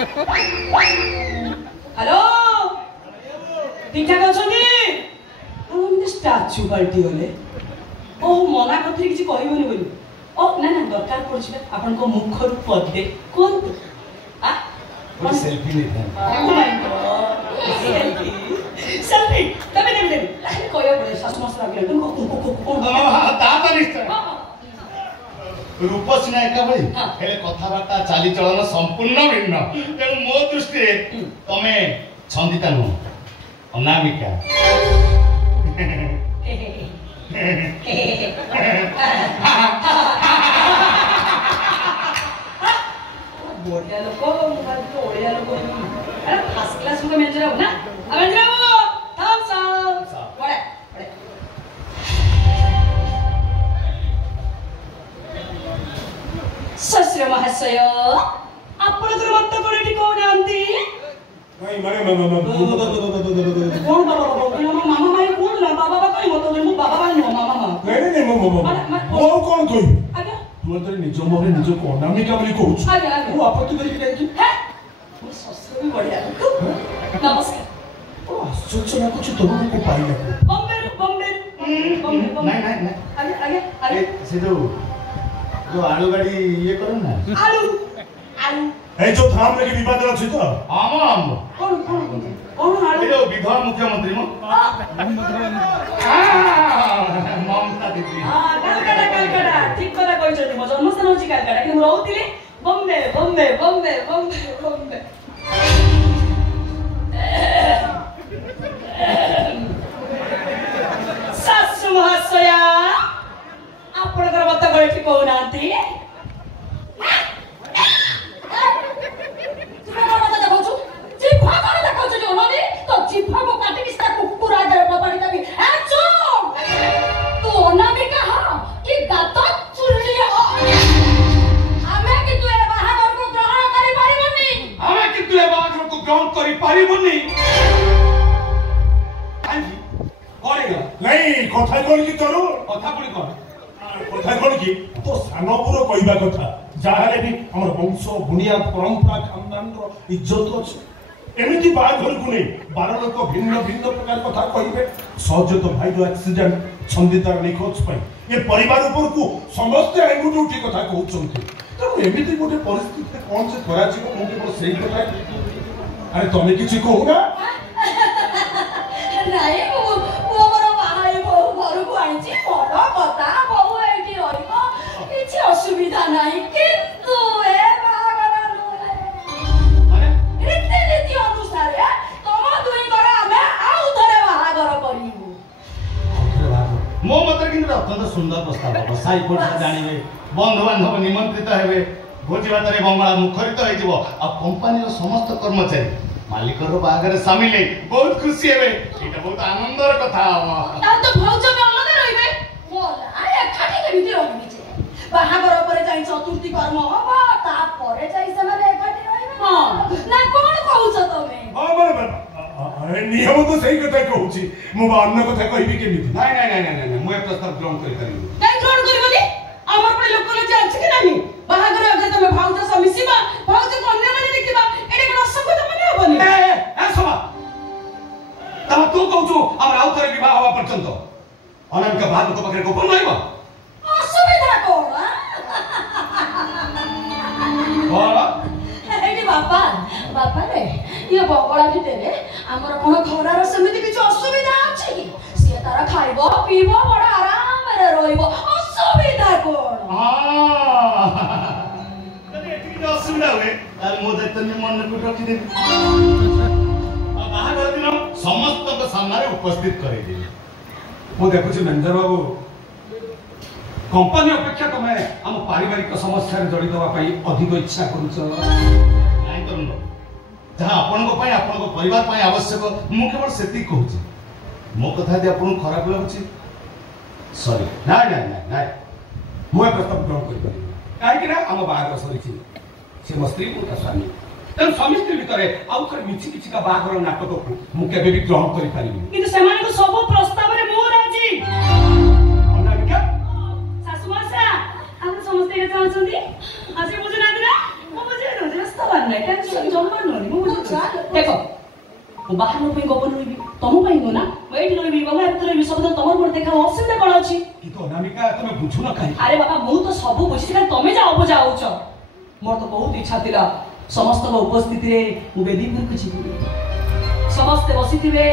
hello ठीक ठाक अच्छे स्टाच्यू पार्टी गले ओ मना करते किसी कहबनी बोली ओ ना ना दरकार पड़े आपण को मुख रू पदे कौन सेल्फी ले सेल्फी तबे तबे तबे कहया पड़े सासु मास लागे ता तो निश्चय रूप सिना एका भली हेले कथाबार्ता चाली चलन संपूर्ण भिन्न तेणु मो दृष्टि तमे छंदिता नु अनामिका बढ़िया लोक ओडिया लोक अरे फर्स्ट क्लास में मेंजरा हो ना मेंजरा हो थम्स अप बड़े बड़े सस्र महाशय आपनकर मत कोठी को जानती नहीं माने मामा कौन बाबा मामा माई कौन ना बाबा कहीं मत दे मु बाबा माई नो मामा नहीं मामा वो कौन कोई आगे तू तो निज मोरे निज को अनामिका बोली कहूछ आगे आगे वो आपत्ति करी काहे है मो सस्र भी बढ़िया नमस्कार ओ आश्चर्य ना कुछ तुमको पाइला बम्बे नहीं आगे आगे आगे से जो आलू गाड़ी ये करो ना आलू ए जो थाम लगी विवाद अछि तो आम कौन आलू ये विधवा मुख्यमंत्री मो ममता दीदी कालकाटा ठीक कथा कहछथि मो जन्मस्थान होछि कालकाटा कि मु रहउतिले बम्बे सासु महाशया आपनकर मत गळठी कहउनांती नहीं कथा कोन की करू कथा कोन की तो सानपुर कहबा कथा जाहाले भी हमर वंश बुनियाद परंपरा खानदान रो इज्जत अछि एमिति बात घर को नहीं 12 लोक भिन्न भिन्न प्रकार कथा कहबे सहज तो भाई जो एक्सीडेंट छंदितार निखोज पाई ये परिवार ऊपर को समस्त एंगुटी उठी कथा कहउचंती तो एमिति गोटे परिस्थिति कोन से करा छी मो केवल सही कथा अरे तमे किछि कहू ना नाही वो मोर बाहाई बहु घर को आइछि बड़ कथा बहु एठी रहिबो किछि असुविधा नाही किंतु ए बाहागर नुहे रीति नीति अनुसार तम दुई घर आमे आउ थरे बाहागर करिबु मो मत किंतु अत्यंत सुंदर प्रस्ताव हो साई पड़सा जानिबे बंधु बांधव निमंत्रित हेबे भोजी भातरे बंगला मुखरित होइजिवो आ कंपनी रो समस्त कर्मचारी मालिक रो बागर शामिल है बहुत खुशी हेबे एटा बहुत आनंदर कथा हो ता तो भौज में अलग रहिबे मोला एखाठी के भीतर रहिबे जे बाहागर परे जाई चतुर्थी कर्म होबा ता परे जाई सना एखाठी रहिबे हां ना कोन कहउछ तमे हां नियम तो सही कथा कहउची मु अन्य कथा कहबी केमिति नहीं मु ए प्रस्ताव ग्रहण करि करियो नहीं ग्रहण करबनी हमर परे लोक लज अछि कि नाही बाहागर अगर तमे भौज से मिसिबा भौज कन्या माने देखिबा एडे कोन असंगत माने होबनी ए सभा तम तू कहू हम आउ थरे विवाह हवा पर्यंत अनामिका भाग तो पकरे को बन नाइबा असुविधा कोन बोला एडी बापा रे ये बंगला भितरे हमर कोन घरार समिति किछ असुविधा अछि कि से तारा खाइबो पीबो बड़ आराम रे रहिबो असुविधा कोन हां कने एठी असुविधा होए तार मो दैतन्य मन को रखी दे बाहागर दिन समस्त को सामने उपस्थित करे दे मो देखुछि मेंजर बाबू कंपनी अपेक्षा तमे हम पारिवारिक समस्या रे जड़ित होबा पई अधिक इच्छा करूछ नहीं तो जहाँ आपण को पाई आपण को परिवार पाई आवश्यक मु केवल सेति कहूछि मो कथा दे आपण खराब लागुछि सॉरी नहीं मु ए प्रस्ताव ग्रहण करि पारि काहे कि ना हम बाहागर सरिछि से मो स्त्री को स्वामी तेणु स्वामी स्त्री भितर आउ थोड़े मिछि किछि का बाहागर नाटक को मु केबे भी ग्रहण करि पारिबि किंतु सेमान को सब प्रस्ताव रे मो राजी अनामिका सासु मासा हम समस्त के चाहछंती आसे बुझ ना दिना मो बुझे न व्यस्त बन नहीं टेंशन जम्मा नहीं मु देखो मु बाहर पे गोपन रही तुम पाइबो ना वेट रही बंगला भीतर रही सब तमर मोर देखा असुविधा कोन अछि कि तो अनामिका तुम बुझु ना काहे अरे बाबा मु तो सब बुझी खाली तमे जा उपजाउछ मोर तो बहुत इच्छा थिला समस्त उपस्थिति रे मु बेदी पर कुछ समस्त बसिथिबे